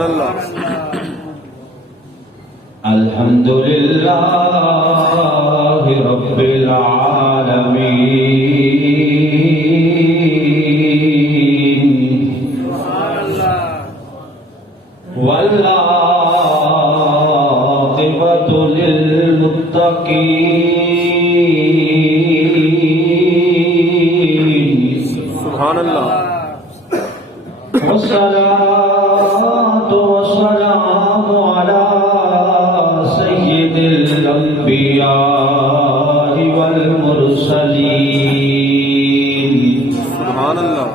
سبحان اللہ. الحمد للہ رب العالمین والعاقبۃ للمتقین. سبحان اللہ. والصلاة والسلام على سيد الأنبياء والمرسلين. سبحان اللہ.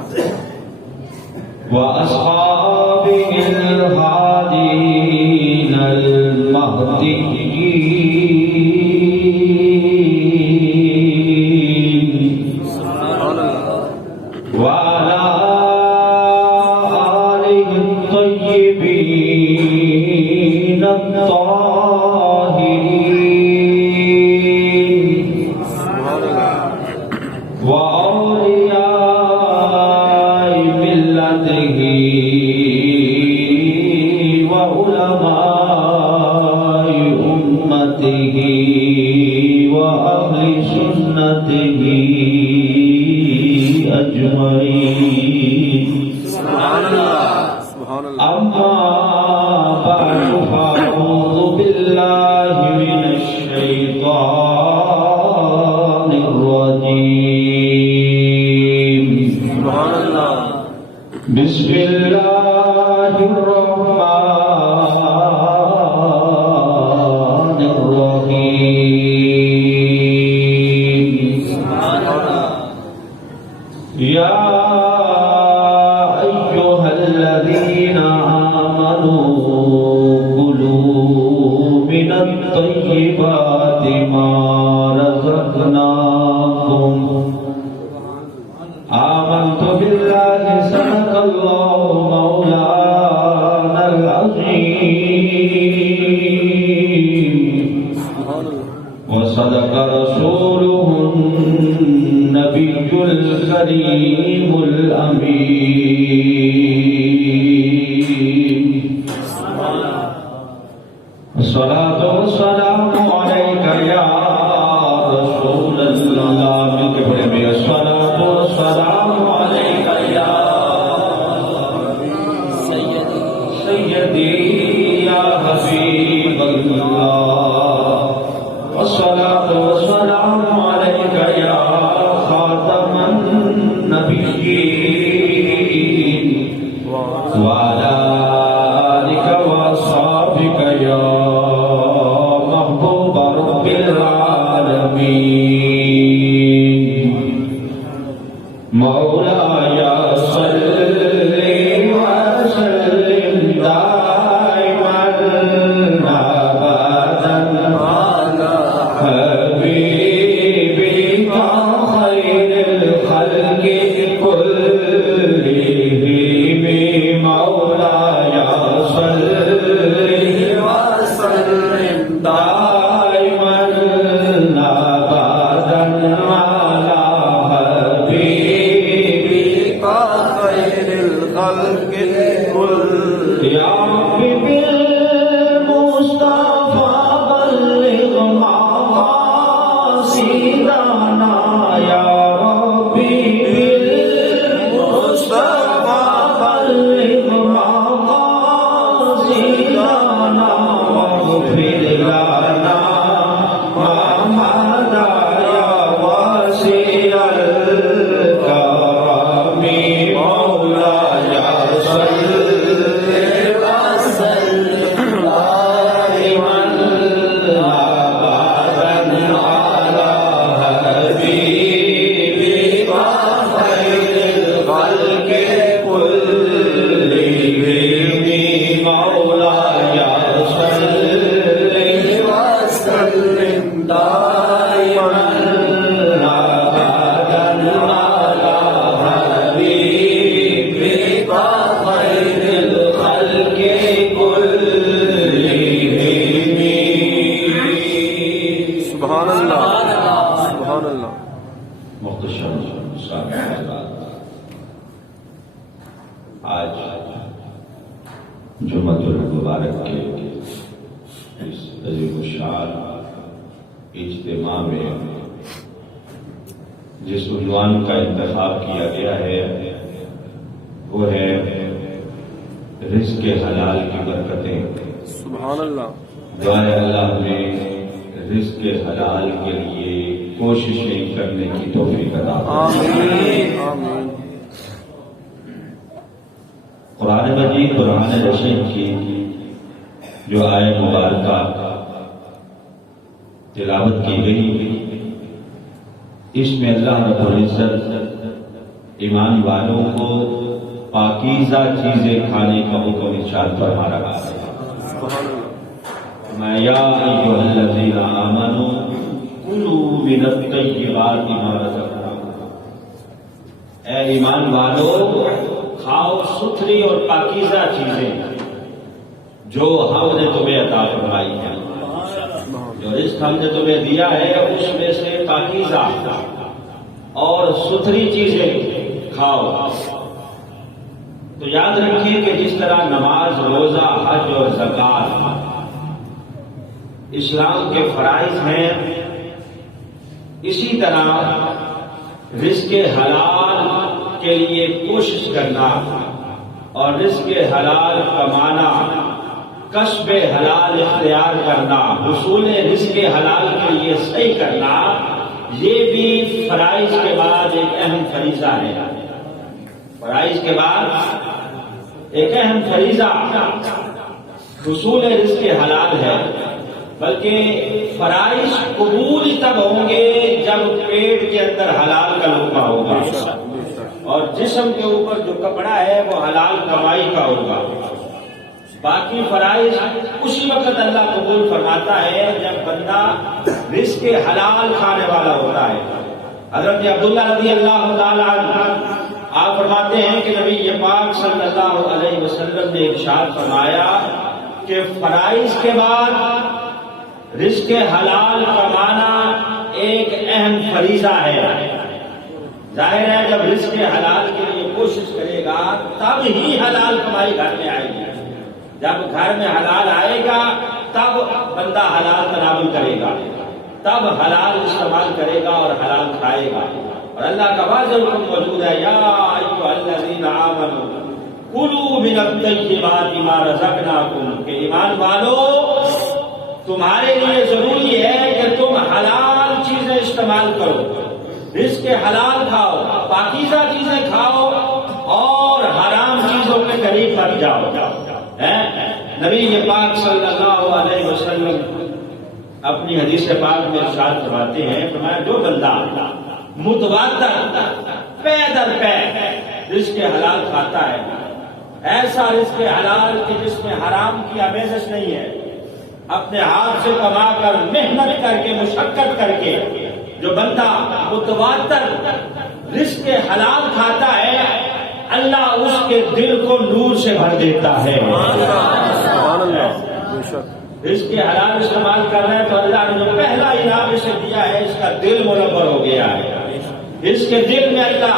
وأصحابه الهادين المهديين. سبحان اللہ. وعلى آله الطيبين الطاهرين. سبحان اللہ. وأولياء ملته وعلماء أمته وأهل سنته أجمعين. سبحان اللہ. سبحان اللہ. أما بعد فأعوذ بالله من الشيطان الرجيم. سبحان اللہ. بسم الله الرحمن الرحيم. سبحان اللہ. يا أيها الذين آمنوا كلوا من الطيبات ما رزقناكم. آمنت بالله صدق الله مولانا العظيم وصدق رسوله النبي الكريم الأمين. الصلاة والسلام عليك يا رسول الله. من قبل الصلاة والسلام عليك يا سيدي يا حبيب الله. والصلاة والسلام عليك يا خاتم النبيين وعلى آلك وأصحابك يا محبوب رب العالمين. مولاي صل وسلم دائما أبدا على حبيبك خير الخلق كلهم. مولاي صل وسلم دائما أبدا على حبيبك خير الخلق كل. يا ربي بالمصطفى بلغ مقاصدنا. يا ربي بالمصطفى بلغ مقاصدنا واغفر لنا ما مضى يا واسع الكرم. مولاي صل وسلم دائما أبدا على حبيبك خير الخلق كلهم. مولاي صل وسلم دائما أبدا على حبيبك خير الخلق كلهم. سبحان اللہ. سبحان اللہ. محتشم سامعین، آج جمعۃ المبارک کے اس عظیم الشان اجتماع میں جس عنوان کا انتخاب کیا گیا ہے وہ ہے رزق حلال کی برکتیں۔ سبحان اللہ۔ دعائے اللہ ہمیں رزق حلال کے لیے کوششیں کرنے کی توفیق عطا فرمائے۔ آمین آمین۔ قرآن مجید قرآن رشید کی جو آیت مبارکہ تلاوت کی گئی، اس میں اللہ رب العزت ایمان والوں کو پاکیزہ چیزیں کھانے کا حکم ارشاد فرما رہا ہے۔ سبحان اللہ۔ میں یا ایھا الذین آمنوا کلوا من الطیبات ما رزقناکم، اے ایمان والو کھاؤ ستھری اور پاکیزہ چیزیں جو ہم نے تمہیں عطا فرمائی ہیں۔ جو رزق ہم نے تمہیں دیا ہے اس میں سے پاکیزہ اور ستھری چیزیں کھاؤ۔ تو یاد رکھیں کہ جس طرح نماز، روزہ، حج اور زکوٰۃ اسلام کے فرائض ہیں، اسی طرح رزق حلال کے لیے کوشش کرنا اور رزق حلال کمانا، کسب حلال اختیار کرنا، حصول رزق حلال کے لیے صحیح کرنا، یہ بھی فرائض کے بعد ایک اہم فریضہ ہے۔ فرائض کے بعد ایک اہم فریضہ حصول رزق حلال ہے، بلکہ فرائض قبول تب ہوں گے جب پیٹ کے اندر حلال کا لقمہ ہوگا اور جسم کے اوپر جو کپڑا ہے وہ حلال کمائی کا ہوگا۔ باقی فرائض اسی وقت اللہ قبول فرماتا ہے جب بندہ رزق حلال کھانے والا ہوتا ہے۔ حضرت عبداللہ رضی اللہ تعالیٰ عنہ آپ فرماتے ہیں کہ نبی پاک صلی اللہ علیہ وسلم نے ارشاد فرمایا کہ فرائض کے بعد رزق حلال کمانا ایک اہم فریضہ ہے۔ ظاہر ہے جب رزق حلال کے لیے کوشش کرے گا تب ہی حلال کمائی گھر میں آئے گی۔ جب گھر میں حلال آئے گا تب بندہ حلال تناول کرے گا، تب حلال استعمال کرے گا اور حلال کھائے گا۔ اور اللہ کا واضح حکم موجود ہے، یا ایھا الذین آمنوا کلوا من الطیبات ما رزقناکم، کہ ایمان والو تمہارے لیے ضروری ہے کہ تم حلال چیزیں استعمال کرو، رزق حلال کھاؤ، پاکیزہ چیزیں کھاؤ اور حرام چیزوں کے قریب مت جاؤ۔ نبی پاک صلی اللہ علیہ وسلم اپنی حدیث پاک میں ارشاد فرماتے ہیں، فرمایا جو بندہ متواتر پے در پے رزق حلال کھاتا ہے، ایسا رزق حلال کہ جس میں حرام کی آمیزش نہیں ہے، اپنے ہاتھ سے کما کر محنت کر کے مشقت کر کے جو بندہ متواتر رزق حلال کھاتا ہے، اللہ اس کے دل کو نور سے بھر دیتا ہے۔ سبحان اللہ۔ بے شک۔ رزق حلال استعمال کر رہے ہیں تو اللہ نے جو پہلا انعام اسے دیا ہے، اس کا دل منور ہو گیا ہے۔ اس کے دل میں اللہ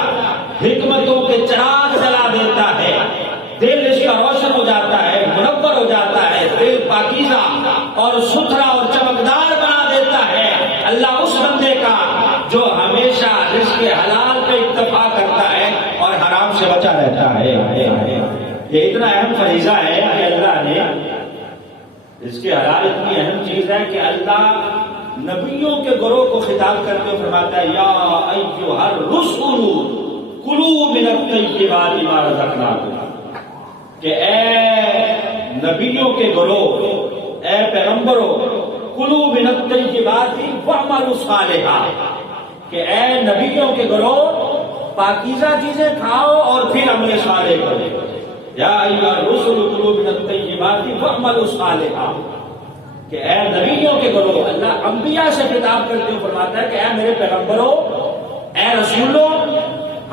حکمتوں کے چراغ جلا دیتا ہے، دل اس کا روشن ہو جاتا ہے، منور ہو جاتا ہے، دل پاکیزہ اور ستھرا اور چمکدار بنا دیتا ہے۔ اللہ اس بندے کا جو ہمیشہ رزق حلال پہ اکتفا کرتا ہے اور حرام سے بچا رہتا ہے۔ یہ اتنا اہم فریضہ ہے کہ اللہ نے رزق حلال اتنی اہم چیز ہے کہ اللہ نبیوں کے گروہ کو خطاب کرتے ہوئے فرماتا ہے، یا ایھا الرسل کلوا من الطیبات ما رزقناکم، کہ اے نبیوں کے گروہ، اے پیغمبروں، کلوا من الطیبات واعملوا صالحا، کہ اے نبیوں کے گروہ پاکیزہ چیزیں کھاؤ اور پھر عمل صالح کرو۔ یا ایھا الرسل کلوا من الطیبات واعملوا صالحا، کہ اے نبیوں کے گروہ، اللہ انبیاء سے خطاب کرتے ہوئے فرماتا ہے کہ اے میرے پیغمبروں، اے رسولوں،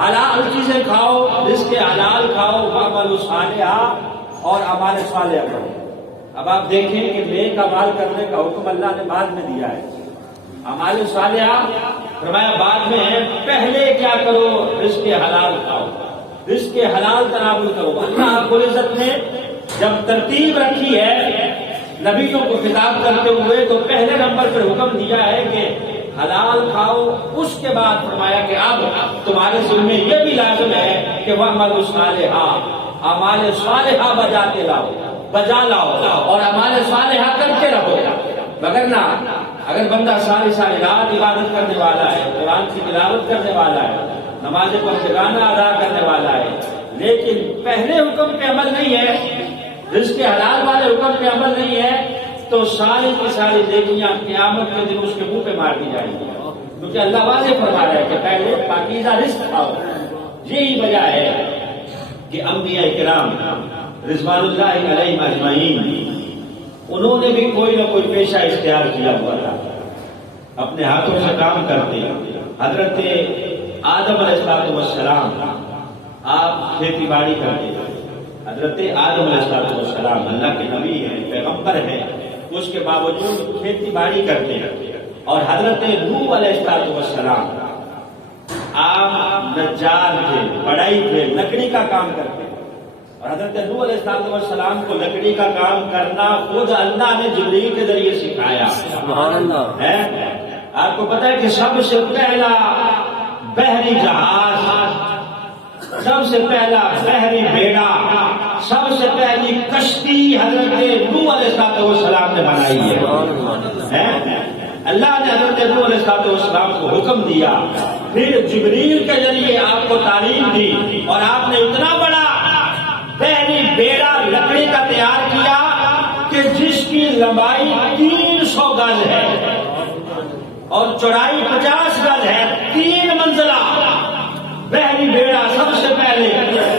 حلال چیزیں کھاؤ، رزق حلال کھاؤ، واعملوا صالحا، اور اعمال صالح کرو۔ اب آپ دیکھیں کہ نیک اعمال کرنے کا حکم اللہ نے بعد میں دیا ہے، اعمال صالحہ فرمایا بعد میں ہے، پہلے کیا کرو؟ رزق حلال کھاؤ، رزق حلال تناول کرو۔ اللہ رب العزت نے جب ترتیب رکھی ہے نبیوں کو خطاب کرتے ہوئے تو پہلے نمبر پر حکم دیا ہے کہ حلال کھاؤ، اس کے بعد فرمایا کہ اب تمہارے ذمہ یہ بھی لازم ہے کہ وَعْمَلُوا الصَّالِحَاتِ، اعمال صالحہ بجا لاؤ اور اعمال صالحہ کرتے رہو، مگر نہ اگر بندہ ساری رات عبادت کرنے والا ہے، قرآن کی تلاوت کرنے والا ہے، نماز پنجگانہ ادا کرنے والا ہے، لیکن پہلے حکم پہ عمل نہیں ہے، رزق حلال والے حکم پہ عمل نہیں ہے، تو ساری کی ساری نیکیاں قیامت کے دن اس کے منہ پہ مار دی جائیں گی، کیونکہ اللہ واضح فرما رہا ہے کہ پہلے پاکیزہ رزق کھاؤ۔ یہی وجہ ہے کہ انبیاء کرام رضوان اللہ علیہم اجمعین انہوں نے بھی کوئی نہ کوئی پیشہ اختیار کیا ہوا تھا، اپنے ہاتھوں سے کام کرتے۔ حضرت آدم علیہ السلام آپ کھیتی باڑی کرتے، حضرت آدم علیہ السلام اللہ کے نبی ہیں، پیغمبر ہیں، اس کے باوجود کھیتی باڑی کرتے ہیں۔ اور حضرت نوح علیہ السلام آپ نجار تھے، بڑائی تھے، لکڑی کا کام کرتے، اور حضرت نوح علیہ السلام کو لکڑی کا کام کرنا خود اللہ نے جبریل کے ذریعے سکھایا۔ سبحان اللہ ہے آپ کو پتا ہے کہ سب سے پہلا بحری جہاز، سب سے پہلا بحری بیڑا، سب سے پہلی کشتی حضرت نوح علیہ السلام نے بنائی ہے۔ اللہ نے حضرت نوح علیہ السلام کو حکم دیا، پھر جبریل کے ذریعے آپ کو تعلیم دی، اور آپ نے اتنا بڑا بحری بیڑا لکڑی کا تیار کیا کہ جس کی لمبائی 300 گز ہے اور چوڑائی 50 گز ہے، 3 منزلہ بحری بیڑا سب سے پہلے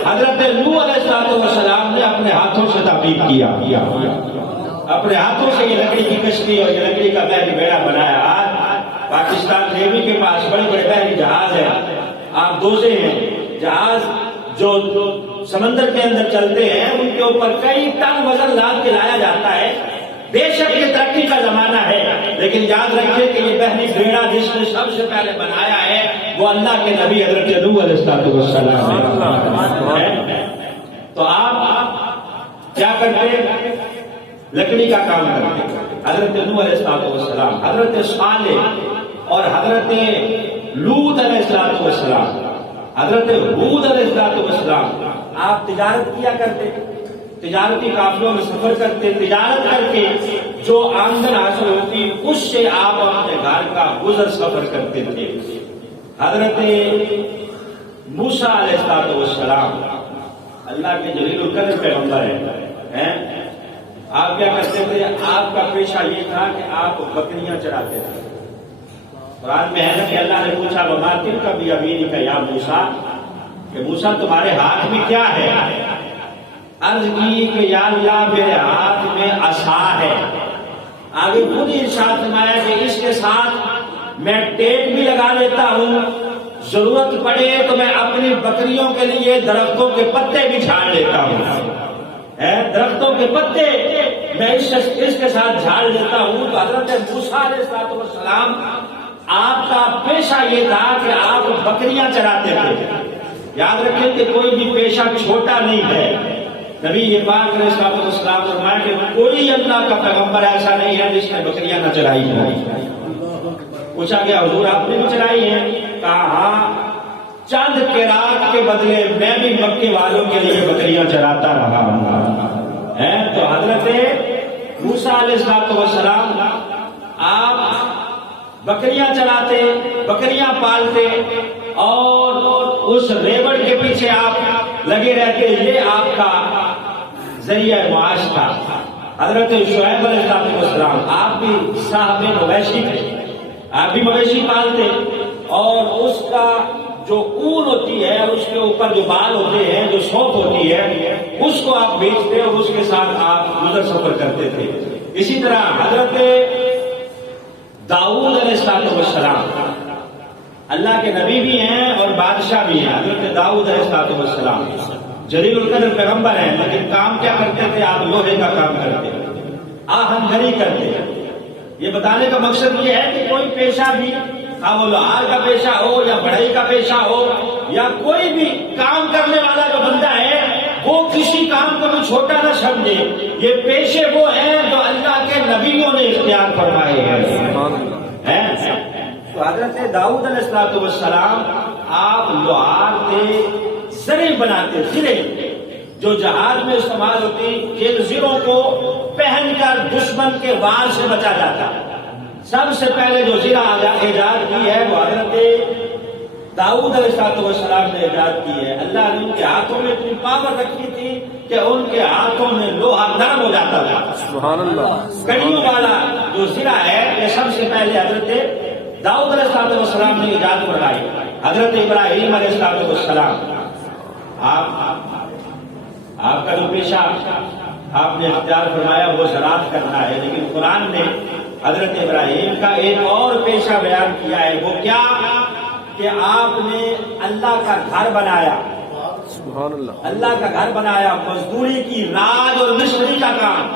حضرت نوح علیہ السلام نے اپنے ہاتھوں سے تعمیر کیا، اپنے ہاتھوں سے یہ لکڑی کی کشتی اور یہ لکڑی کا بحری بیڑا بنایا۔ آج پاکستان نیوی کے پاس بڑے بڑے بحری جہاز ہیں، آپ دوزے ہیں، جہاز جو سمندر کے اندر چلتے ہیں، ان کے اوپر کئی ٹن وزن لاد کے لایا جاتا ہے۔ بے شک یہ ترقی کا زمانہ ہے، لیکن یاد رکھیے کہ یہ بحری بیڑا جس نے سب سے پہلے بنایا ہے وہ اللہ کے نبی حضرت نوح علیہ السلام ہے۔ تو آپ کیا کرتے؟ لکڑی کا کام کرتے۔ حضرت نوح علیہ السلام، حضرت صالح اور حضرت لوط علیہ السلام، حضرت ہود علیہ السلام آپ تجارت کیا کرتے، تجارتی قافلوں میں سفر کرتے، تجارت کر کے جو آمدن حاصل ہوتی اس سے آپ اپنے گھر کا گزر سفر کرتے تھے۔ حضرت موسیٰ علیہ السلام اللہ کے جلیل القدر پیغمبر ہیں، آپ کیا کرتے تھے؟ آپ کا پیشہ یہ تھا کہ آپ بکریاں چراتے تھے۔ قرآن میں ہے کہ اللہ نے پوچھا وما تلک بیمینک یا موسیٰ، کہ موسیٰ تمہارے ہاتھ میں کیا ہے؟ عرض کی کہ یا اللہ میرے ہاتھ میں عصا ہے۔ آگے خود ہی ارشاد فرمایا کہ اس کے ساتھ میں ٹیپ بھی لگا لیتا ہوں، ضرورت پڑے تو میں اپنی بکریوں کے لیے درختوں کے پتے بھی جھاڑ لیتا ہوں، درختوں کے پتے میں اس کے ساتھ جھاڑ لیتا ہوں۔ تو حضرت موسیٰ علیہ السلام آپ کا پیشہ یہ تھا کہ آپ بکریاں چراتے تھے۔ یاد رکھیں کہ کوئی بھی پیشہ چھوٹا نہیں ہے۔ نبی پاک علیہ السلام فرمایا کہ کوئی اللہ کا پیغمبر ایسا نہیں ہے جس نے بکریاں نہ چرائی ہوں۔ پوچھا گیا حضور آپ نے بھی چرائی ہیں؟ کہا ہاں، چند قرات کے بدلے میں بھی مکے والوں کے لیے بکریاں چراتا رہا ہوں۔ تو حضرت موسیٰ علیہ السلام آپ بکریاں چلاتے، بکریاں پالتے، اور اس ریوڑ کے پیچھے آپ لگے رہتے، یہ آپ کا ذریعہ معاش تھا۔ حضرت شعیب علیہ السلام آپ بھی صاحب مویشی تھے، آپ بھی مویشی پالتے، اور اس کا جو اون ہوتی ہے، اس کے اوپر جو بال ہوتے ہیں، جو سونپ ہوتی ہے، اس کو آپ بیچتے اور اس کے ساتھ آپ گزر سفر کرتے تھے۔ اسی طرح حضرت داؤد علیہ السلام اللہ کے نبی بھی ہیں اور بادشاہ بھی ہیں۔ حضرت داؤد علیہ السلام جلیل القدر پیغمبر ہیں، لیکن کام کیا کرتے تھے؟ آپ لوہے کا کام کرتے، آہن گھڑی کرتے۔ یہ بتانے کا مقصد یہ ہے کہ کوئی پیشہ بھی، وہ لوہار کا پیشہ ہو یا بڑھئی کا پیشہ ہو، یا کوئی بھی کام کرنے والا جو بندہ ہے وہ کسی کام کو بھی چھوٹا نہ سمجھے. یہ پیشے وہ ہیں جو اللہ کے نبیوں نے اختیار فرمائے ہیں. تو حضرت داؤد علیہ السلام آپ لوہار تھے، زریں بناتے، زریں جو جہاز میں استعمال ہوتی، جن زروں کو پہن کر دشمن کے وار سے بچا جاتا. سب سے پہلے جو زرہ ایجاد کی ہے وہ حضرت داؤد علیہ السلام نے ایجاد کی ہے. اللہ نے ان کے ہاتھوں میں اتنی پاور رکھی تھی کہ ان کے ہاتھوں میں لوہا نرم ہو جاتا تھا. سبحان اللہ. کڑیوں والا جو زرہ ہے یہ سب سے پہلے حضرت داؤد علیہ السلام نے ایجاد کروائی. حضرت ابراہیم علیہ السلام آپ کا جو پیشہ آپ نے اختیار فرمایا وہ زراعت کرنا ہے، لیکن قرآن نے حضرت ابراہیم کا ایک اور پیشہ بیان کیا ہے. وہ کیا کہ آپ نے اللہ کا گھر بنایا. سبحان اللہ. اللہ کا گھر بنایا، مزدوری کی، راج اور مستری کا کام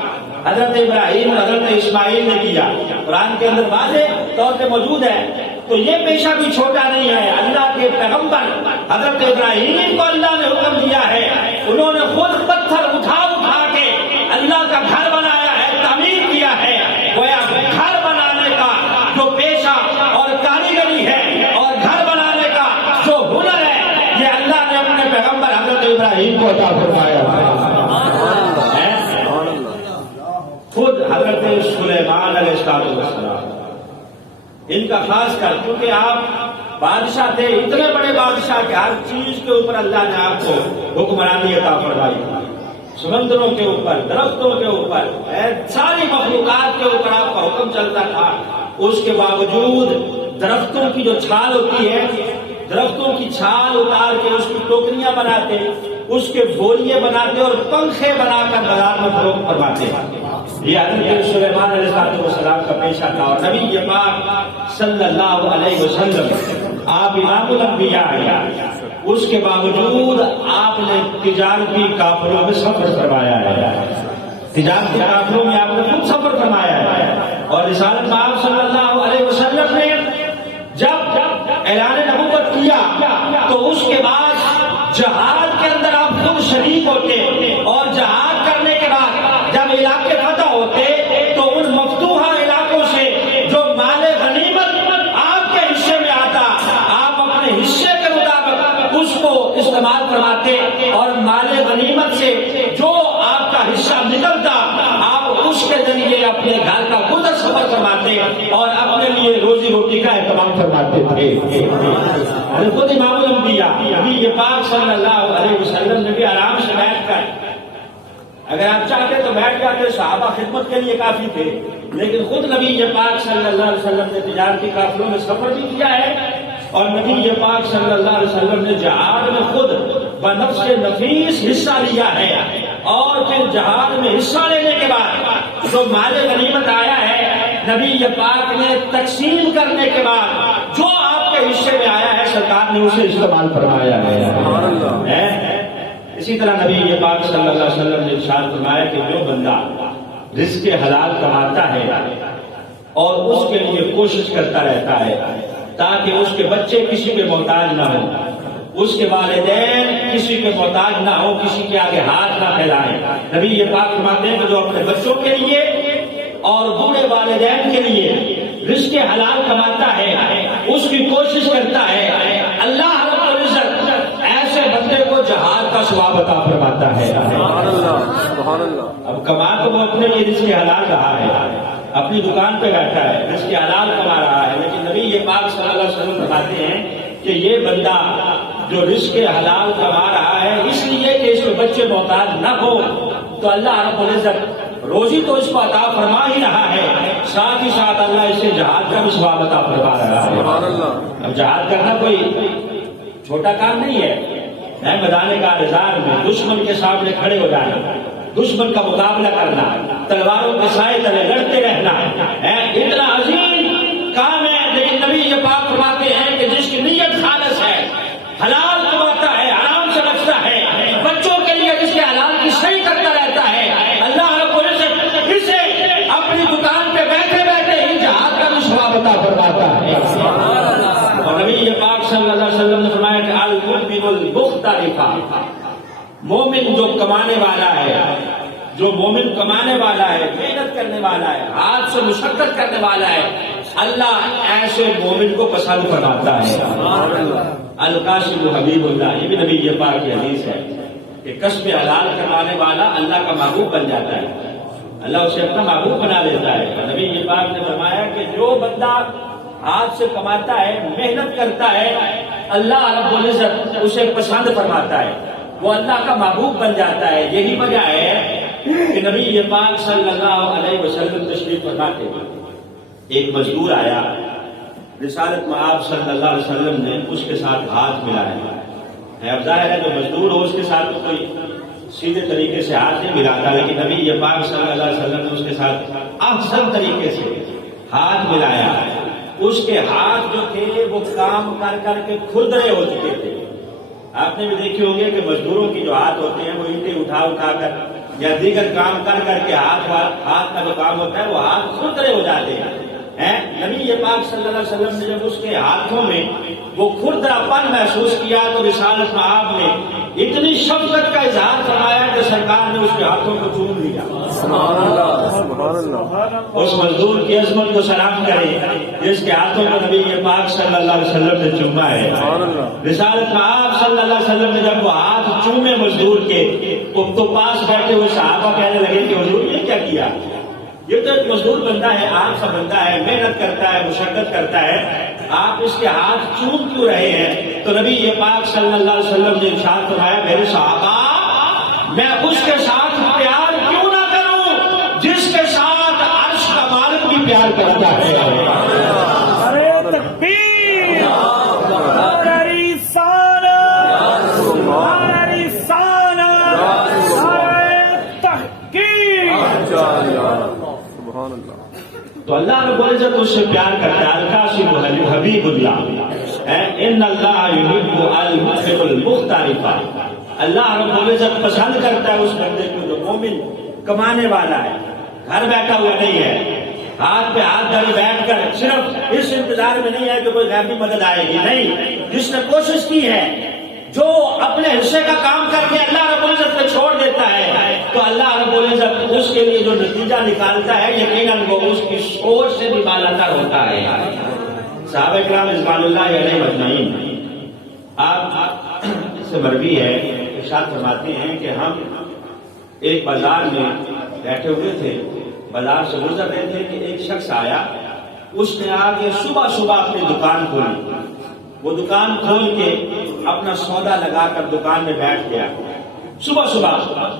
حضرت ابراہیم اور حضرت اسماعیل نے کیا. قرآن کے اندر واضح طور پہ موجود ہے. تو یہ پیشہ بھی چھوٹا نہیں ہے. اللہ کے پیغمبر حضرت ابراہیم کو اللہ نے حکم دیا ہے، انہوں نے خود پتھر اٹھا اٹھا کے اللہ کا گھر بنایا ہے، تعمیر کیا ہے. گویا گھر بنانے کا جو پیشہ اور کاریگری ہے اور گھر بنانے کا جو ہنر ہے یہ اللہ نے اپنے پیغمبر حضرت ابراہیم کو عطا فرمایا ہے. خود حضرت سلیمان علیہ السلام ان کا خاص کر، کیونکہ آپ بادشاہ تھے، اتنے بڑے بادشاہ کہ ہر چیز کے اوپر اللہ نے آپ کو حکمرانی عطا فرمائی. سمندروں کے اوپر، درختوں کے اوپر، ساری مخلوقات کے اوپر آپ کا حکم چلتا تھا. اس کے باوجود درختوں کی جو چھال ہوتی ہے، درختوں کی چھال اتار کے اس کی ٹوکریاں بناتے، اس کے بوریے بناتے اور پنکھے بنا کر بازار میں فروخت فرماتے. یہ حضرت سلیمان علیہ السلام کا پیشہ تھا. اور نبی پاک صلی اللہ علیہ وسلم آپ امام الانبیاء ہیں، اس کے باوجود آپ نے تجارتی کافلوں میں سفر فرمایا ہے. تجارتی کافلوں میں آپ نے خود سفر فرمایا ہے. اور رسالت پاک صلی اللہ علیہ وسلم نے جب اعلان نبوت کیا تو اس کے بعد جہاد کے اندر آپ خود شریک ہوتے، اور جہاد کرنے کے بعد جب علاقے فتح ہوتے تو ان مفتوحہ علاقوں سے جو مال غنیمت آپ کے حصے میں آتا، آپ اپنے حصے کے مطابق اس کو استعمال فرماتے، اور مال غنیمت سے جو آپ کا حصہ نکلتا آپ اس کے ذریعے اپنے گھر کا گزر سفر فرماتے اور اپنے لیے روزی روٹی کا اہتمام فرماتے تھے. خود امام الانبیاء نبی پاک صلی اللہ علیہ وسلم نے بھی آرام سے بیٹھ کر، اگر آپ چاہتے تو بیٹھ جاتے، صحابہ خدمت کے لیے کافی تھے، لیکن خود نبی پاک صلی اللہ علیہ وسلم نے تجارتی قافلوں میں سفر بھی کیا ہے. اور نبی پاک صلی اللہ علیہ وسلم نے جہاد میں خود بنفس نفیس حصہ لیا ہے. اور پھر جہاد میں حصہ لینے کے بعد جو مال غنیمت آیا ہے نبی پاک نے تقسیم کرنے کے بعد جو آپ کے حصے میں آیا ہے سرکار نے اسے استعمال فرمایا ہے. اسی طرح نبی پاک صلی اللہ علیہ وسلم نے ارشاد فرمایا کہ جو بندہ رزق حلال کماتا ہے اور اس کے لیے کوشش کرتا رہتا ہے تاکہ اس کے بچے کسی کے محتاج نہ ہوں، اس کے والدین کسی کے محتاج نہ ہو، کسی کے آگے ہاتھ نہ پھیلائیں. نبی پاک فرماتے ہیں کہ جو اپنے بچوں کے لیے اور بوڑھے والدین کے لیے رزق حلال کماتا ہے، اس کی کوشش کرتا ہے، اللہ رب العزت ایسے بندے کو جہاد کا ثواب عطا فرماتا ہے. سبحان اللہ. سبحان اللہ. اب کما تو وہ اپنے لیے رزق حلال رہا ہے، اپنی دکان پہ بیٹھا ہے، رزق حلال کما رہا ہے، لیکن نبی پاک صلی اللہ علیہ وسلم بتاتے ہیں کہ یہ بندہ جو رزق حلال کما رہا ہے اس لیے کہ اس کے بچے محتاج نہ ہو، تو اللہ رب العزت روزی تو اس کو عطا فرما ہی رہا ہے، ساتھ ہی ساتھ اللہ اس سے جہاد کا بھی ثواب عطا فرما رہا ہے. سبحان اللہ. اب جہاد کرنا کوئی چھوٹا کام نہیں ہے. میدان کارزار میں دشمن کے سامنے کھڑے ہو جانا، دشمن کا مقابلہ کرنا، تلواروں کے سائے تلے لڑتے رہنا اتنا عظیم کام ہے. لیکن نبی یہ بات فرماتے ہیں کہ جس کی نیت خالص ہے، حلال کماتا ہے، آرام سے رکھتا ہے، بچوں کے لیے جس کے حلال کی صحیح کرتا رہتا ہے، اللہ رب العزت اسے اپنی دکان پہ بیٹھے بیٹھے ہی جہاد کا بھی ثواب عطا فرماتا ہے. اور نبی پاک صلی اللہ علیہ وسلم نے فرمایا کہ المؤمن المختلف، مومن جو کمانے والا ہے، جو مومن کمانے والا ہے، محنت کرنے والا ہے، ہاتھ سے مشقت کرنے والا ہے، اللہ ایسے مومن کو پسند فرماتا ہے۔ القاسم حبیب اللہ، یہ بھی نبی پاک کی حدیث ہے کہ کسب حلال کروانے والا اللہ کا محبوب بن جاتا ہے، اللہ اسے اپنا محبوب بنا دیتا ہے۔ نبی پاک نے فرمایا کہ جو بندہ ہاتھ سے کماتا ہے، محنت کرتا ہے، اللہ رب العزت اسے پسند فرماتا ہے، وہ اللہ کا محبوب بن جاتا ہے۔ یہی وجہ ہے کہ نبی پاک صلی اللہ علیہ وسلم تشریف فرما کے ایک مزدور آیا، رسالت میں آپ صلی اللہ علیہ وسلم نے اس کے ساتھ ہاتھ ملایا۔ اب ظاہر ہے جو مزدور ہو اس کے ساتھ کوئی سیدھے طریقے سے ہاتھ نہیں ملاتا، لیکن نبی پاک صلی اللہ علیہ وسلم نے اس کے ساتھ احسن طریقے سے ہاتھ ملایا۔ اس کے ہاتھ جو تھے وہ کام کر کر کے کھردرے ہو چکے تھے۔ آپ نے بھی دیکھے ہوں گے کہ مزدوروں کی جو ہاتھ ہوتے ہیں وہ اینٹیں اٹھا اٹھا کر یا دیگر کام کر کر کے ہاتھ کا جو کام ہوتا ہے وہ ہاتھ کھردرے ہو جاتے ہیں۔ نبی پاک صلی اللہ علیہ وسلم نے جب اس کے ہاتھوں میں وہ کھردرا پن محسوس کیا تو رسالت میں آپ نے اتنی شفقت کا اظہار فرمایا کہ سرکار نے اس کے ہاتھوں کو چوم لیا۔ سبحان اللہ، سبحان اللہ۔ اس مزدور کی عظمت کو سلام کرے جس کے ہاتھوں کو نبی پاک صلی اللہ علیہ وسلم نے چوما ہے۔ رسالت میں آپ صلی اللہ علیہ وسلم نے جب وہ ہاتھ چومے مزدور کے تو پاس بیٹھے ہوئے صحابہ کہنے لگے کہ حضور یہ کیا کیا؟ یہ تو ایک مزدور بندہ ہے، آپ کا بندہ ہے، محنت کرتا ہے، مشقت کرتا ہے، آپ اس کے ہاتھ چوم کیوں رہے ہیں؟ تو نبی پاک صلی اللہ علیہ وسلم نے ارشاد فرمایا، میرے صحابہ میں اس کے ساتھ پیار کیوں نہ کروں جس کے ساتھ عرش کا مالک بھی پیار کرتا ہے۔ ارے تکبیر، ارے رسالت، ارے رسالت، ارے تحقیق۔ سبحان اللہ۔ تو اللہ رب العزت اس سے پیار کرتا ہے۔ القاسم حبیب اللہ، ان اللہ یحب المحب المختلف۔ اللہ رب العزت پسند کرتا ہے اس بندے کو جو مومن کمانے والا ہے، گھر بیٹھا ہوا نہیں ہے، ہاتھ پہ ہاتھ دھرے بیٹھ کر صرف اس انتظار میں نہیں ہے کہ کوئی غیبی مدد آئے گی، نہیں، جس نے کوشش کی ہے، جو اپنے حصے کا کام کر کے اللہ رب العزت کو چھوڑ دیتا ہے، تو اللہ رب العزت اس کے لیے جو نتیجہ نکالتا ہے یقیناً وہ اس کی سوچ سے بھی بالا تر ہوتا ہے۔ صحابہ کرام رضوان اللہ علیہ اجمعین، آپ سے مروی ہے، ارشاد فرماتے ہیں کہ ہم ایک بازار میں بیٹھے ہوئے تھے، بازار سے گزر رہے تھے کہ ایک شخص آیا، اس نے آ کے صبح صبح اپنی دکان کھولی، وہ دکان کھول کے اپنا سودا لگا کر دکان میں بیٹھ گیا۔ صبح صبح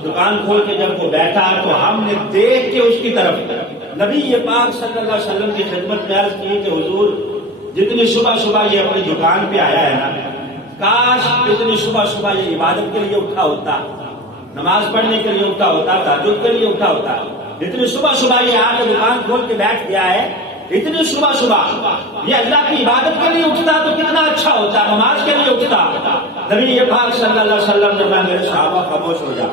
دکان کھول کے جب وہ بیٹھا تو ہم نے دیکھ کے اس کی طرف نبی پاک صلی اللہ علیہ وسلم کی خدمت میں عرض کی کہ حضور جتنی صبح صبح یہ اپنی دکان پہ آیا ہے نا، کاش اتنی صبح صبح یہ عبادت کے لیے اٹھا ہوتا، نماز پڑھنے کے لیے اٹھا ہوتا، تہجد کے لیے اٹھا ہوتا، اتنی صبح صبح یہ آ کے دکان کھول کے بیٹھ گیا ہے، اتنی صبح صبح یہ اللہ کی عبادت کے لیے اٹھتا تو کتنا اچھا ہوتا، نماز کے لیے اٹھتا۔ نبی پاک صلی اللہ علیہ وسلم نے فرمایا میرے صحابہ خاموش ہو جاؤ،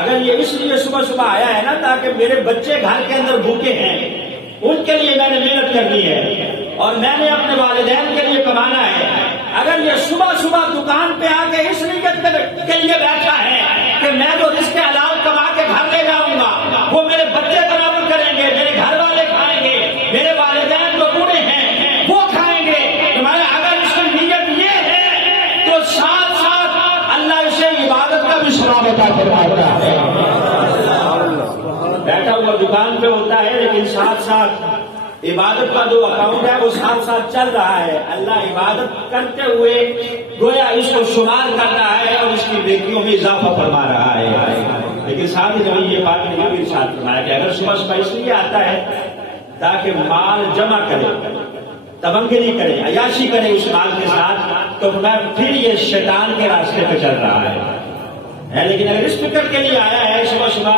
اگر یہ اس لیے صبح صبح آیا ہے نا تاکہ میرے بچے گھر کے اندر بھوکے ہیں ان کے لیے میں نے محنت کرنی ہے اور میں نے اپنے والدین کے لیے کمانا ہے، اگر یہ صبح صبح دکان پہ آ کے اس نیت کے لیے بیٹھا ہے کہ میں جو رزق حلال کما کے گھر لے جاؤں گا وہ میرے بچے برابر کریں گے، میرے گھر والے کھائیں گے، میرے والدین جو بوڑھے ہیں وہ کھائیں گے، تمہارے اگر اس کی نیت یہ ہے تو ساتھ ساتھ اللہ اسے عبادت کا بھی ثواب عطا فرماتا ہے۔ بیٹھا ہوا دکان پہ ہوتا ہے لیکن ساتھ ساتھ عبادت کا جو اکاؤنٹ ہے وہ ساتھ ساتھ چل رہا ہے، اللہ عبادت کرتے ہوئے گویا اس کو شمار کر رہا ہے اور اس کی نیکیوں میں اضافہ فرما رہا ہے۔ لیکن ساتھ ہی نبی یہ بات نے بھی ارشاد فرمایا کہ اگر صبح صبح اس لیے آتا ہے تاکہ مال جمع کرے، تبنگری کرے، عیاشی کرے اس مال کے ساتھ، تو میں پھر یہ شیطان کے راستے پہ چل رہا ہے۔ لیکن اگر اس فکر کے لیے آیا ہے صبح صبح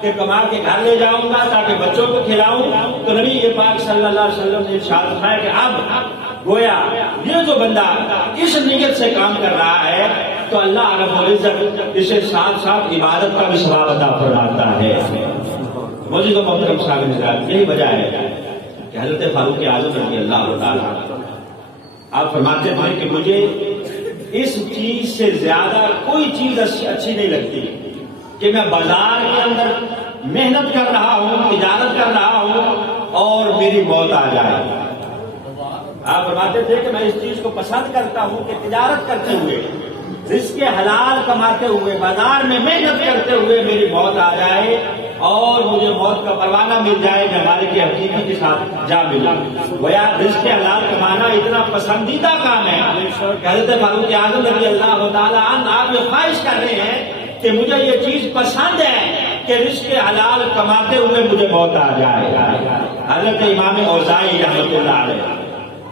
کہ کما کے گھر لے جاؤں گا تاکہ بچوں کو کھلاؤں، تو نبی پاک صلی اللہ علیہ وسلم نے ارشاد فرمایا کہ اب گویا یہ جو بندہ اس نیت سے کام کر رہا ہے تو اللہ رب العزت اسے ساتھ ساتھ عبادت کا بھی ثواب عطا فرماتا ہے۔ مجھے تو محترم صاحب حضرات یہی وجہ ہے کہ حضرت فاروق اعظم رضی اللہ تعالیٰ آپ فرماتے ہیں کہ مجھے اس چیز سے زیادہ کوئی چیز اچھی نہیں لگتی کہ میں بازار کے اندر محنت کر رہا ہوں، تجارت کر رہا ہوں اور میری موت آ جائے۔ آپ فرماتے تھے کہ میں اس چیز کو پسند کرتا ہوں کہ تجارت کرتے ہوئے، رزق حلال کماتے ہوئے، بازار میں محنت کرتے ہوئے میری موت آ جائے اور مجھے موت کا پروانہ مل جائے کہ ہمارے کے حقیقی کے ساتھ جا ملا۔ گویا رزق حلال کمانا اتنا پسندیدہ کام ہے کہ حضرت فاروق اعظم رضی اللہ تعالیٰ عنہ آپ یہ خواہش کر رہے ہیں کہ مجھے یہ چیز پسند ہے کہ رزق حلال کماتے ہوئے مجھے موت آ جائے۔ حضرت امام اوزاعی رحمۃ اللہ علیہ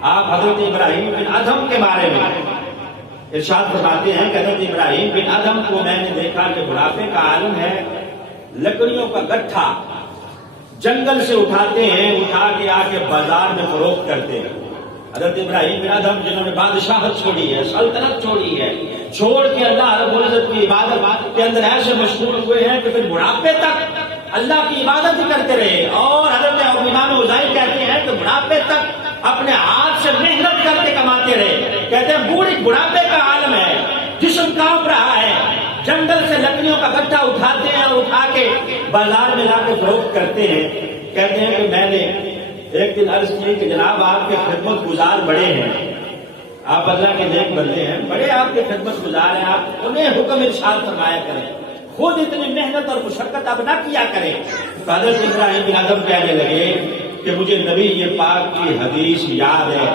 آپ حضرت ابراہیم بن ادھم کے بارے میں ارشاد فرماتے ہیں کہ حضرت ابراہیم بن ادھم کو میں نے دیکھا کہ بڑھاپے کا عالم ہے، لکڑیوں کا گٹھا جنگل سے اٹھاتے ہیں، اٹھا کے آ کے بازار میں فروخت کرتے ہیں۔ حضرت ابراہیم بن ادھم جنہوں نے بادشاہت چھوڑی ہے، سلطنت چھوڑی ہے، چھوڑ کے اللہ رب العزت کی عبادت کے اندر ایسے مشغول ہوئے ہیں کہ پھر بڑھاپے تک اللہ کی عبادت ہی کرتے رہے۔ اور حضرت امام اوزاعی کہتے ہیں کہ بڑھاپے تک اپنے ہاتھ سے محنت کر کے کماتے رہے۔ کہتے ہیں بڑھاپے کا عالم ہے، جسم کانپ رہا ہے، جنگل سے لکڑیوں کا گٹھا اٹھاتے ہیں اور اٹھا کے بازار میں لا کے فروخت کرتے ہیں۔ کہتے ہیں کہ میں نے ایک دن عرض کی کہ جناب آپ کے خدمت گزار بڑے ہیں، آپ اللہ کے نیک بندے ہیں، بڑے آپ کے خدمت گزار ہیں، آپ انہیں حکم ارشاد فرمایا کریں، خود اتنی محنت اور مشقت آپ نہ کیا کریں۔ تو حضرت ابراہیم بن ادھم کہنے لگے کہ مجھے نبی یہ پاک کی حدیث یاد ہے،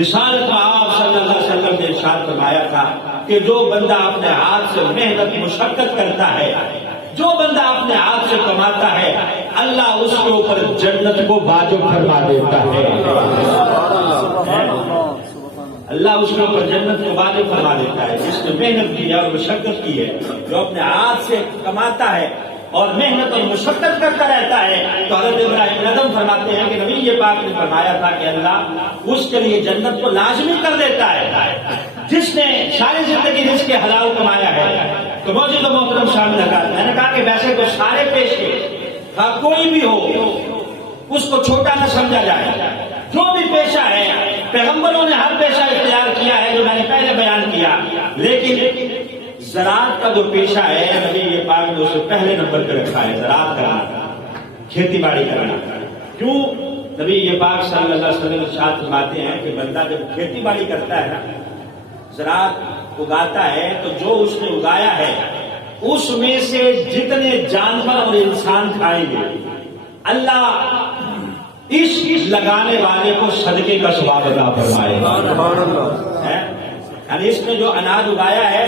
رسالت میں آپ صلی اللہ علیہ وسلم نے ارشاد فرمایا تھا کہ جو بندہ اپنے ہاتھ سے محنت مشقت کرتا ہے، جو بندہ اپنے ہاتھ سے کماتا ہے، اللہ اس کے اوپر جنت کو واجب فرما دیتا ہے۔ اللہ اس کے اوپر جنت کو واجب فرما دیتا ہے جس نے محنت کی ہے اور مشقت کی ہے۔ جو اپنے ہاتھ سے کماتا ہے اور محنت اور مشقت کرتا رہتا ہے، تو حضرت ابراہیم بن ادھم فرماتے ہیں کہ نبی یہ پاک نے فرمایا تھا کہ اللہ اس کے لیے جنت کو لازمی کر دیتا ہے۔ جس نے ساری زندگی رزق حلال کمایا ہے تو موجود محترم شامل لگا، میں نے کہا کہ ویسے تو سارے پیشے کوئی بھی ہو اس کو چھوٹا نہ سمجھا جائے، جو بھی پیشہ ہے پیغمبروں نے ہر پیشہ اختیار کیا ہے جو میں نے پہلے بیان کیا، لیکن زراعت کا جو پیشہ ہے نبی یہ پاک نے اسے پہلے نمبر پہ رکھا ہے، زراعت کرنا، کھیتی باڑی کرنا۔ کیوں؟ نبی یہ پاک صلی اللہ علیہ وسلم ارشاد فرماتے ہیں کہ بندہ جب کھیتی باڑی کرتا ہے نا، زراعت اگاتا ہے، تو جو اس نے اگایا ہے اس میں سے جتنے جانور اور انسان کھائیں گے اللہ اس لگانے والے کو صدقے کا ثواب عطا فرمائے گا۔ یعنی اس میں جو اناج اگایا ہے،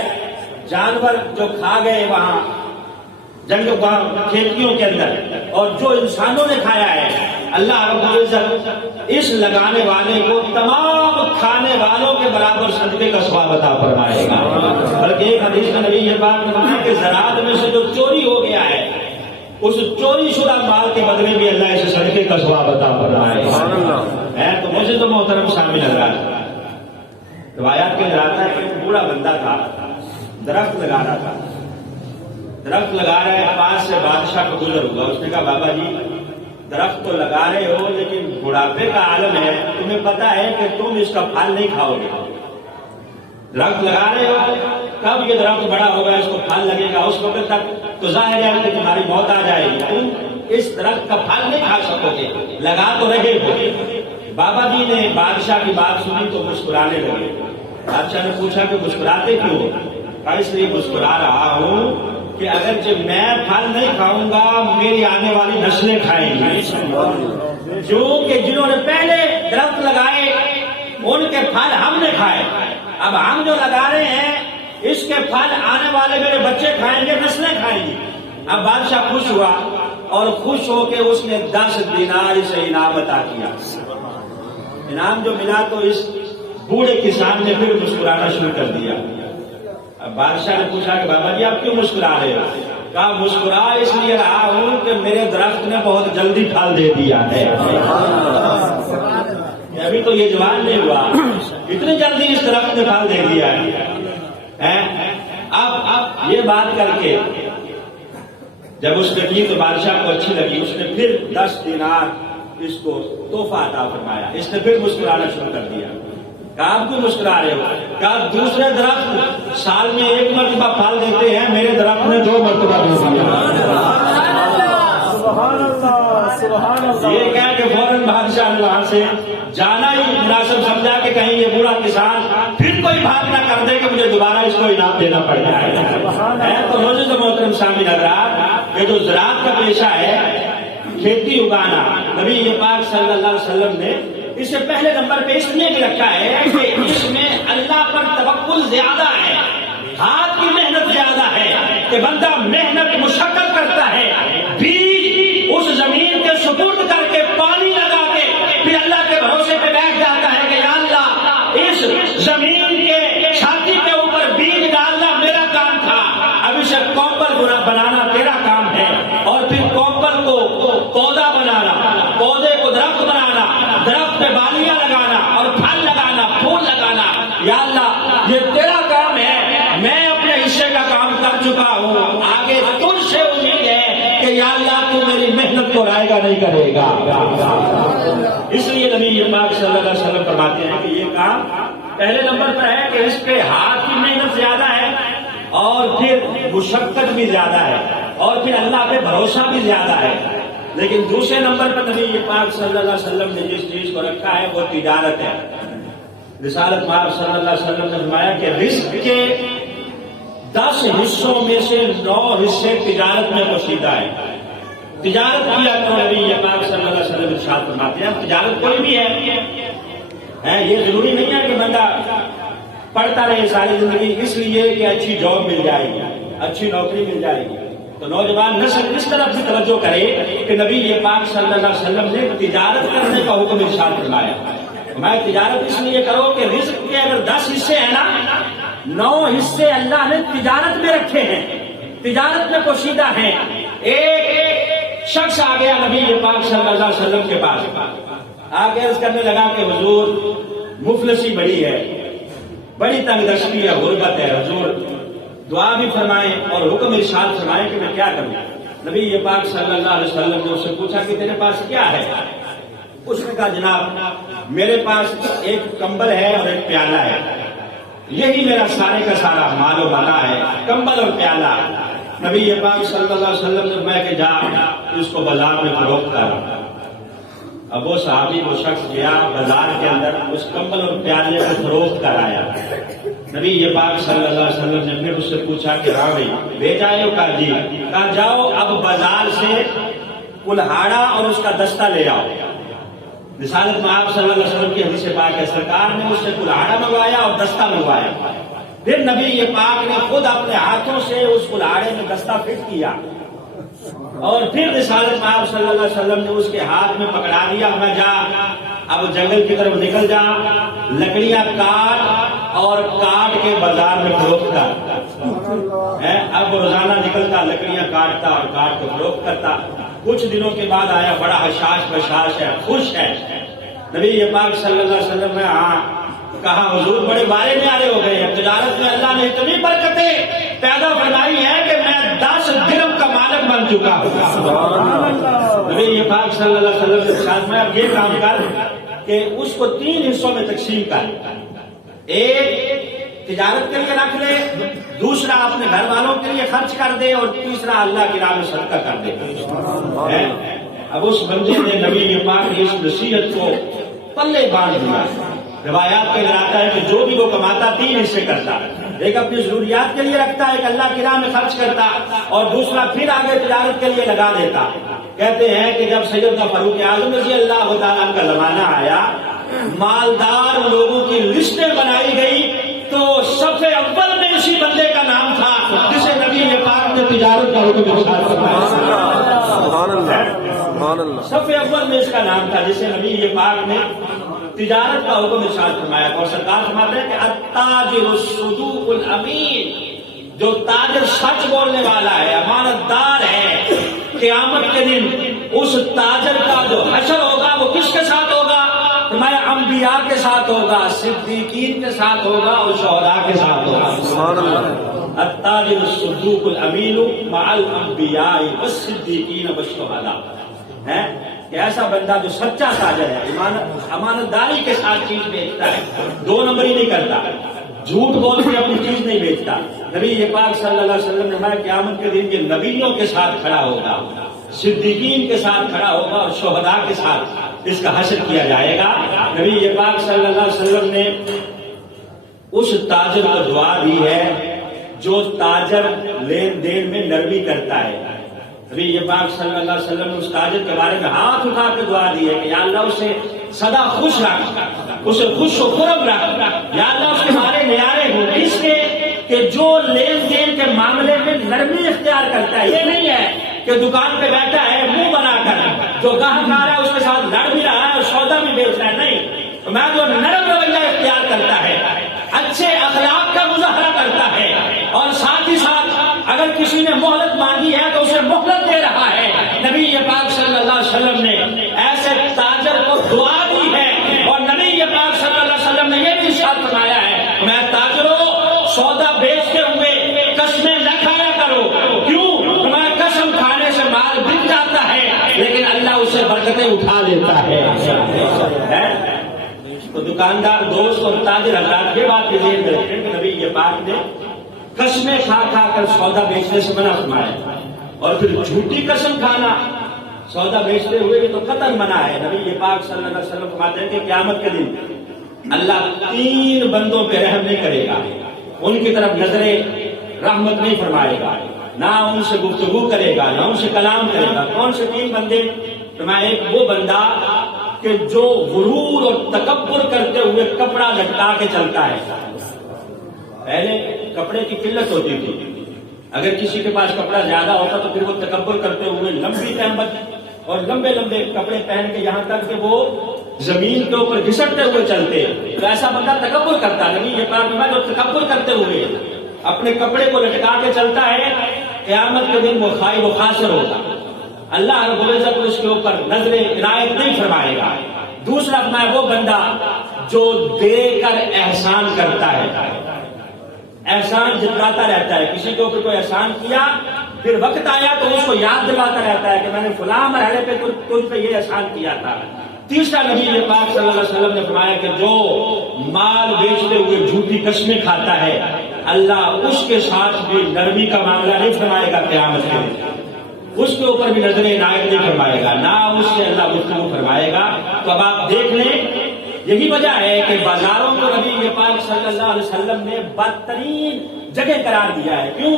جانور جو کھا گئے وہاں جنگل کھیتیوں کے اندر، اور جو انسانوں نے کھایا ہے، اللہ رب العزت اس لگانے والے کو تمام کھانے والوں کے برابر صدقے کا ثواب عطا فرمائے گا۔ بلکہ ایک حدیث میں نبی یہ بات فرمایا کہ زراعت میں سے جو چوری ہو گیا ہے اس چوری شدہ مال کے بدلے بھی اللہ اسے صدقے کا ثواب عطا فرمائے گا۔ تو مجھے تو محترم شامل لگ رہا ہے، روایات کے اندر آتا ہے کہ ایک بوڑھا بندہ تھا، درخت لگا رہا تھا، درخت لگا رہا ہے، پاس سے بادشاہ کو گزر ہوا، اس نے کہا بابا جی درخت تو لگا رہے ہو لیکن بڑھاپے کا عالم ہے، تمہیں پتا ہے کہ تم اس کا پھل نہیں کھاؤ گے، درخت لگا رہے ہو، کب یہ درخت بڑا ہوگا اس کو پھل لگے گا، اس وقت تک تو ظاہر ہے کہ تمہاری موت آ جائے گی، تم اس درخت کا پھل نہیں کھا سکو گے، لگا تو رہے ہو۔ بابا جی نے بادشاہ کی بات سنی تو مسکرانے لگے۔ بادشاہ نے پوچھا کہ مسکراتے کیوں؟ اس لیے مسکرا رہا ہوں کہ اگرچہ میں پھل نہیں کھاؤں گا میری آنے والی نسلیں کھائیں گی، جو کہ جنہوں نے پہلے درخت لگائے ان کے پھل ہم نے کھائے، اب ہم جو لگا رہے ہیں اس کے پھل آنے والے میرے بچے کھائیں گے، نسلیں کھائیں گی۔ اب بادشاہ خوش ہوا اور خوش ہو کے اس نے 10 دینار اسے انعام عطا کیا۔ انعام جو ملا تو اس بوڑھے کسان نے پھر مسکرانا شروع کر دیا۔ اب بادشاہ نے پوچھا کہ بابا جی آپ کیوں مسکرا رہے ہو؟ کہا مسکرا اس لیے رہا ہوں کہ میرے درخت نے بہت جلدی پھل دے دیا ہے، ابھی تو یہ جوان نہیں ہوا، اتنی جلدی اس درخت نے پھل دے دیا ہے۔ اب یہ بات کر کے جب اس نے کی تو بادشاہ کو اچھی لگی، اس نے پھر 10 دینار اس کو تحفہ عطا فرمایا، اس نے پھر مسکرانا شروع کر دیا۔ کہا آپ کیوں مسکرا رہے ہو؟ کہا دوسرے درخت سال میں 1 مرتبہ پھل دیتے ہیں، میرے درخت نے 2 مرتبہ پھل دیا۔ سبحان اللہ، سبحان اللہ۔ یہ کہہ کہ فوراً بادشاہ نے وہاں سے جانا ہی مناسب سمجھا کہ کہیں یہ برا کسان پھر کوئی بات نہ کر دے کہ مجھے دوبارہ اس کو انعام دینا پڑ جائے۔ تو روزے تو محترم سامعین حضرات، یہ جو زراعت کا پیشہ ہے، کھیتی اگانا، نبی پاک صلی اللہ علیہ وسلم نے اسے پہلے نمبر پہ اس لیے بھی رکھا ہے کہ اس میں اللہ پر توکل زیادہ ہے، ہاتھ کی محنت زیادہ ہے کہ بندہ محنت مشقت کرتا ہے، بیج اس زمین کے سپرد کر کے پانی لگا کے پھر اللہ کے بھروسے پہ بیٹھ جاتا ہے کہ یا اللہ اس زمین کے چھاتی کے اوپر بیج ڈالنا میرا کام تھا، اب اسے کوپل بنانا تیرا کام ہے، اور پھر کوپل کو پودا بنانا، پودے کو درخت بنانا، درخت پہ بالیاں لگانا اور پھل لگانا، پھول لگانا، یا اللہ یہ تیرا کام ہے، میں اپنے حصے کا کام کر چکا ہوں، آگے تجھ سے امید ہے کہ یا اللہ تو میری محنت کو رائے گا نہیں کرے گا۔ اس لیے نبی پاک صلی اللہ علیہ وسلم فرماتے ہیں کہ یہ کام پہلے نمبر پر ہے کہ اس پہ ہاتھ کی محنت زیادہ ہے، اور پھر مشقت بھی زیادہ ہے، اور پھر اللہ پہ بھروسہ بھی زیادہ ہے۔ لیکن دوسرے نمبر پر نبی پاک صلی اللہ علیہ وسلم نے جس چیز کو رکھا ہے وہ تجارت ہے۔ رسالت پاک صلی اللہ علیہ وسلم نے فرمایا کہ رزق کے 10 حصوں میں سے 9 حصے تجارت میں پوشیدہ ہے۔ تجارت کیا تو نبی پاک صلی اللہ علیہ وسلم ارشاد فرماتے ہیں تجارت کوئی بھی ہے، یہ ضروری نہیں ہے کہ بندہ پڑھتا رہے ساری زندگی اس لیے کہ اچھی جاب مل جائے گی، اچھی نوکری مل جائے گی۔ تو نوجوان نسل اس طرف بھی توجہ کرے کہ نبی پاک صلی اللہ علیہ وسلم نے تجارت کرنے کا حکم ارشاد فرمایا۔ میں تجارت اس لیے کرو کہ رزق کے اگر 10 حصے ہیں نا، 9 حصے اللہ نے تجارت میں رکھے ہیں، تجارت میں پوشیدہ ہیں۔ ایک شخص آ گیا نبی پاک صلی اللہ علیہ وسلم کے پاس، آ کے عرض کرنے لگا کہ حضور مفلسی بڑی ہے، بڑی تنگ دستی ہے، غربت ہے، حضور دعا بھی فرمائیں اور حکم ارشاد فرمائیں کہ میں کیا کروں۔ نبی پاک صلی اللہ علیہ وسلم نے اس سے پوچھا کہ تیرے پاس کیا ہے؟ اس نے کہا جناب میرے پاس ایک کمبل ہے اور ایک پیالہ ہے، یہی میرا سارے کا سارا مال و متا ہے، کمبل اور پیالہ۔ نبی پاک صلی اللہ علیہ وسلم نے فرمایا کہ جا اس کو بازار میں فروخت کر۔ اب وہ صحابی وہ شخص گیا بازار کے اندر، اس کمبل اور پیالے کو فروخت کر آیا۔ نبی پاک صلی اللہ علیہ وسلم نے پھر اس سے پوچھا کہ ہاں بھائی بیچ آئے ہو؟ کہا جی۔ کہا جاؤ اب بازار سے کلہاڑا اور اس کا دستہ لے آؤ۔ رسالت میں آپ صلی اللہ علیہ وسلم کی حدیث پاک ہے، سرکار نے اس سے کلہاڑا منگوایا اور دستہ منگوایا۔ پھر نبی پاک نے خود اپنے ہاتھوں سے اس کلہاڑے میں دستہ فٹ کیا، اور پھر رسالت میں آپ صلی اللہ علیہ وسلم نے اس کے ہاتھ میں پکڑا دیا، میں جا اب جنگل کی طرف نکل جا، لکڑیاں کاٹ اور کاٹ کے بازار میں فروخت کر۔ اب روزانہ نکلتا، لکڑیاں کاٹتا اور کاٹ کے فروخت کرتا۔ کچھ دنوں کے بعد آیا، بڑا حشاش بشاش ہے، خوش ہے۔ نبی پاک صلی اللہ علیہ وسلم نے کہا حضور بڑے بارے نیارے ہو گئے ہیں، تجارت میں اللہ نے اتنی برکتیں پیدا فرمائی ہے کہ میں 10 درہم کا مالک بن چکا ہوں۔ نبی پاک صلی اللہ علیہ وسلم کے ساتھ میں اب یہ کام کر کہ اس کو 3 حصوں میں تقسیم کر، ایک تجارت کے لیے رکھ لے، دوسرا اپنے گھر والوں کے لیے خرچ کر دے، اور تیسرا اللہ کی راہ میں صدقہ کر دے۔ اب اس بندے نے نبی پاک کی اس نصیحت کو پلے باندھ دیا۔ روایات کے اندر آتا ہے کہ جو بھی وہ کماتا 3 حصے کرتا، ایک اپنی ضروریات کے لیے رکھتا، ایک اللہ کی راہ میں خرچ کرتا، اور دوسرا پھر آگے تجارت کے لیے لگا دیتا۔ کہتے ہیں کہ جب سیدنا فاروق اعظم رضی اللہ تعالیٰ کا زمانہ آیا، مالدار لوگوں کی لسٹیں بنائی گئی، تو صف اول میں اسی بندے کا نام تھا جسے نبی پاک نے تجارت کا حکم ارشاد فرمایا۔ صف اول میں اس کا نام تھا جسے نبی پاک نے تجارت کا حکم ارشاد فرمایا۔ اور سرکار فرماتے ہیں کہ التاجر الصدوق الامین، جو تاجر سچ بولنے والا ہے، امانت دار ہے، قیامت کے دن اس تاجر کا جو حشر ہوگا وہ کس کے ساتھ ہوگا؟ فرمایا انبیاء کے ساتھ ہوگا، صدیقین کے ساتھ ہوگا، اور شہداء کے ساتھ ہوگا۔ التاجر الصدوق الامین مع الانبیاء والصدیقین والشہداء۔ کہ ایسا بندہ جو سچا تاجر ہے، امانت داری کے ساتھ چیز بیچتا ہے، 2 نمبری نہیں کرتا، جھوٹ بول کے اپنی چیز نہیں بیچتا. نبی یہ پاک صلی اللہ علیہ وسلم نے فرمایا قیامت کے دن یہ نبیوں کے ساتھ کھڑا ہوگا، صدیقین کے ساتھ کھڑا ہوگا اور شہداء کے ساتھ اس کا حشر کیا جائے گا. نبی یہ پاک صلی اللہ علیہ وسلم نے اس تاجر کو دعا دی ہے جو تاجر لین دین میں نرمی کرتا ہے. نبی یہ پاک صلی اللہ علیہ وسلم نے اس تاجر کے بارے میں ہاتھ اٹھا کے دعا دی ہے کہ یا اللہ اسے سدا خوش رکھ، اسے خوش و خرم رکھ، یا اللہ اس کے بارے نیارے ہو، اس کے کہ جو لین دین کے معاملے میں نرمی اختیار کرتا ہے. یہ نہیں ہے کہ دکان پہ بیٹھا ہے منہ بنا کر، جو گاہک آ رہا ہے اس کے ساتھ لڑ بھی رہا ہے اور سودا بھی بیچ رہا ہے. نہیں، میں جو نرم رویہ اختیار کرتا ہے، اچھے اخلاق کا مظاہرہ کرتا ہے، اور ساتھ ہی ساتھ اگر کسی نے مہلت مانگی ہے تو اسے مہلت دے رہا ہے. نبی یہ پاک صلی اللہ علیہ وسلم نے ایسے تاجر کو دعا دی ہے. اور نبی یہ پاک صلی اللہ علیہ وسلم نے یہ بھی ارشاد فرمایا ہے، میں تاجروں سودا بیچتے ہوئے قسمیں نہ کھایا کرو. کیوں؟ میں قسم کھانے سے مال بک جاتا ہے لیکن اللہ اسے برکتیں اٹھا لیتا ہے. تو دکاندار دوست اور تاجر حضرات یہ بات یہ ذہن میں رکھیں کہ نبی یہ پاک نے قسمیں کھا کھا کر سودا بیچنے سے منع فرمایا، اور پھر جھوٹی قسم کھانا سودا بیچتے ہوئے یہ تو قطعاً منع ہے. نبی یہ پاک صلی اللہ علیہ وسلم فرماتے ہیں کہ قیامت کے دن اللہ 3 بندوں پہ رحم نہیں کرے گا، ان کی طرف نظر رحمت نہیں فرمائے گا، نہ ان سے گفتگو کرے گا، نہ ان سے کلام کرے گا. کون سے 3 بندے؟ فرمایا ایک وہ بندہ کہ جو غرور اور تکبر کرتے ہوئے کپڑا لٹکا کے چلتا ہے. پہلے کپڑے کی قلت ہوتی تھی، اگر کسی کے پاس کپڑا زیادہ ہوتا تو پھر وہ تکبر کرتے ہوئے لمبی تہمت اور لمبے لمبے کپڑے پہن کے یہاں تک کہ وہ زمین کے اوپر گھسٹتے ہوئے چلتے، تو ایسا بندہ تکبر کرتا. نبی یہ پاک میں جو تکبر کرتے ہوئے اپنے کپڑے کو لٹکا کے چلتا ہے، قیامت کے دن وہ خائب و خاسر ہوگا، اللہ رب العزت اس کے اوپر نظر عنایت نہیں فرمائے گا. دوسرا فرمایا وہ بندہ جو دے کر احسان کرتا ہے، احسان جتلاتا رہتا ہے. کسی کے اوپر کوئی احسان کیا، پھر وقت آیا تو اس کو یاد دلاتا رہتا ہے کہ میں نے فلاں مرحلے پہ تجھ پہ یہ احسان کیا تھا. تیسرا نبی پاک صلی اللہ علیہ وسلم نے فرمایا کہ جو مال بیچتے ہوئے جھوٹی قسمیں کھاتا ہے، اللہ اس کے ساتھ بھی نرمی کا معاملہ نہیں فرمائے گا قیامت کے دن، اس کے اوپر بھی نظر عنایت نہیں فرمائے گا، نہ اس سے اللہ گفتگو فرمائے گا. تو اب آپ دیکھ لیں، یہی وجہ ہے کہ بازاروں کو نبی یہ پاک صلی اللہ علیہ وسلم نے بدترین جگہ قرار دیا ہے. کیوں؟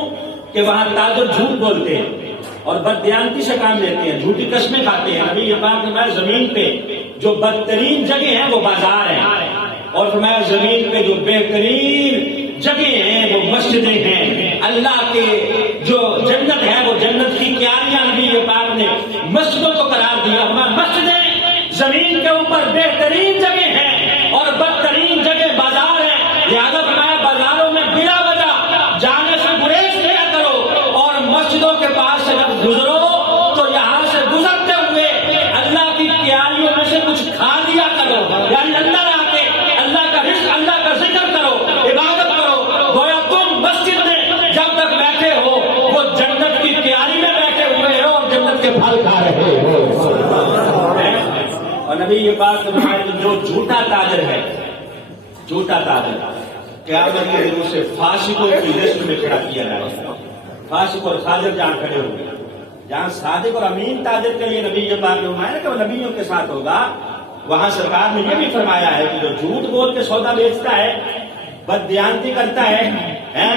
کہ وہاں تاجر جھوٹ بولتے ہیں اور بددیانتی سے کام لیتے ہیں، جھوٹی قسمیں کھاتے ہیں. نبی یہ پاک نے فرمایا زمین پہ جو بدترین جگہ ہیں وہ بازار ہیں، اور فرمایا زمین پہ جو بہترین جگہ ہیں وہ مسجدیں ہیں. اللہ کے جو جنت ہے وہ جنت کی کیاریاں نبی یہ پاک نے مسجدوں کو قرار دیا. مسجدیں زمین کے اوپر بہترین جگہ ہیں اور بدترین جگہ بازار ہیں. لہٰذا فرمایا بازاروں میں بلا وجہ جانے سے گریز کیا کرو، اور مسجدوں کے پاس سے جب گزرو تو یہاں سے گزرتے ہوئے اللہ کی کیاریوں میں سے کچھ کھا لیا کرو، یعنی اندر آ کے اللہ کا رزق، اللہ کا ذکر کرو، عبادت کرو. گویا تم مسجد میں جب تک بیٹھے ہو وہ جنت کی کیاری میں بیٹھے ہوئے ہو اور جنت کے پھل کھا رہے ہو. اور نبی یہ بات جو جھوٹا تاجر ہے، جھوٹا تاجر قیامت کے دن سے فاسقوں کی لسٹ میں کھڑا کیا جائے گا. فاسق اور تاجر جہاں کھڑے ہوں گے، جہاں صادق اور امین تاجر کے لیے نبی یہ بات فرمایا کہ وہ نبیوں کے ساتھ ہوگا، وہاں سرکار نے یہ بھی فرمایا ہے کہ جو جھوٹ بول کے سودا بیچتا ہے، بددیانتی کرتا ہے،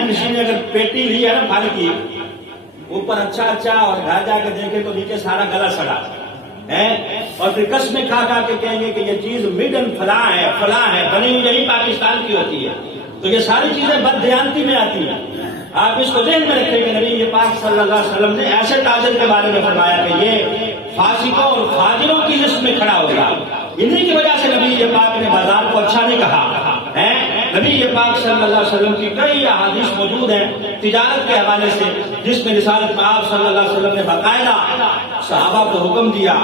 کسی نے اگر پیٹی لی ہے نا پھل کی، اوپر اچھا اور گھر جا کے دیکھے تو نیچے سارا گلا سڑا ہے، اور پھر قسمیں کھا کھا کے کہیں گے کہ یہ چیز میڈن فلاں ہے، بنی ہوئی نہیں پاکستان کی ہوتی ہے. تو یہ ساری چیزیں بددیانتی میں آتی ہیں. آپ اس کو ذہن میں رکھیں کہ نبی یہ پاک صلی اللہ علیہ وسلم نے ایسے تاجر کے بارے میں فرمایا کہ یہ فاسقوں اور فاجروں کی لسٹ میں کھڑا ہوگا. انہی کی وجہ سے نبی یہ پاک نے بازار کو اچھا نہیں کہا ہے. نبی یہ پاک صلی اللہ علیہ وسلم کی کئی احادیث موجود ہیں تجارت کے حوالے سے، جس میں رسالت میں آپ صلی اللہ علیہ وسلم نے باقاعدہ صحابہ کو حکم دیا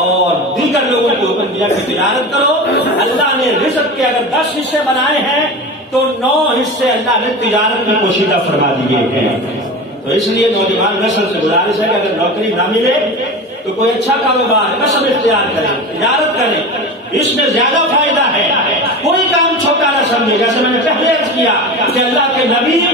اور دیگر لوگوں کو حکم دیا کہ تجارت کرو. اللہ نے رزق کے اگر 10 حصے بنائے ہیں تو 9 حصے اللہ نے تجارت میں پوشیدہ فرما دیے ہیں. تو اس لیے نوجوان نسل سے گزارش ہے کہ اگر نوکری نہ ملے تو کوئی اچھا کاروبار کسب اختیار کرے، تجارت کرے، اس میں زیادہ فائدہ ہے۔ کوئی کام چھوٹا نہ سمجھے، جیسے میں نے پہلے عرض کیا کہ اللہ کے نبی